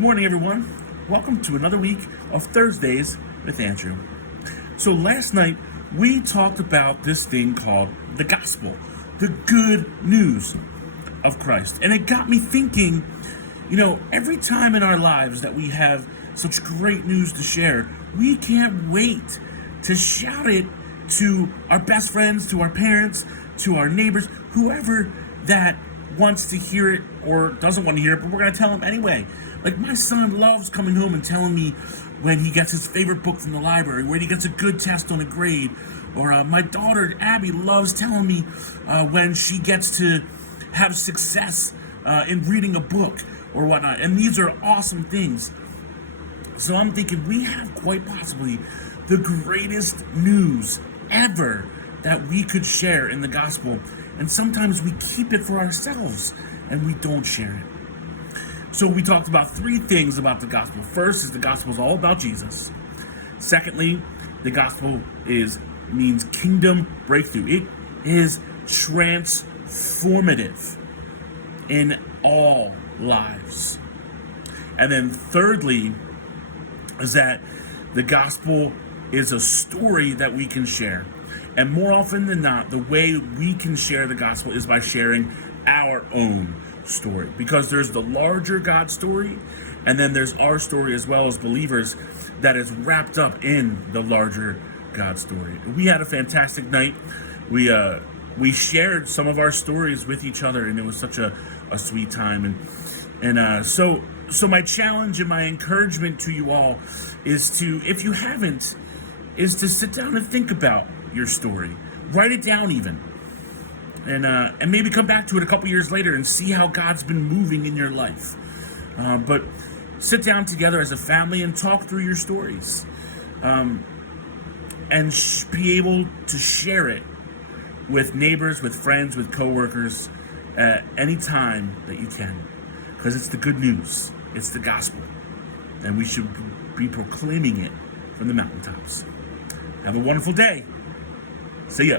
Good morning, everyone. Welcome to another week of Thursdays with Andrew. So last night, we talked about this thing called the gospel, the good news of Christ. And it got me thinking, every time in our lives that we have such great news to share, we can't wait to shout it to our best friends, to our parents, to our neighbors, whoever that wants to hear it or doesn't want to hear it, but we're going to tell them anyway. Like, my son loves coming home and telling me when he gets his favorite book from the library, when he gets a good test on a grade, or my daughter Abby loves telling me when she gets to have success in reading a book or whatnot. And these are awesome things. So I'm thinking we have quite possibly the greatest news ever that we could share in the gospel. And sometimes we keep it for ourselves and we don't share it. So we talked about three things about the gospel. First is the gospel is all about Jesus. Secondly, the gospel means kingdom breakthrough. It is transformative in all lives. And then thirdly is that the gospel is a story that we can share. And more often than not, the way we can share the gospel is by sharing our own story, because there's the larger God story, and then there's our story as well as believers that is wrapped up in the larger God story. We had a fantastic night. We shared some of our stories with each other, and it was such a sweet time. So my challenge and my encouragement to you all is to, if you haven't, is to sit down and think about your story. Write it down even. And maybe come back to it a couple years later and see how God's been moving in your life. But sit down together as a family and talk through your stories. And be able to share it with neighbors, with friends, with coworkers, any time that you can. Because it's the good news. It's the gospel. And we should be proclaiming it from the mountaintops. Have a wonderful day. See ya.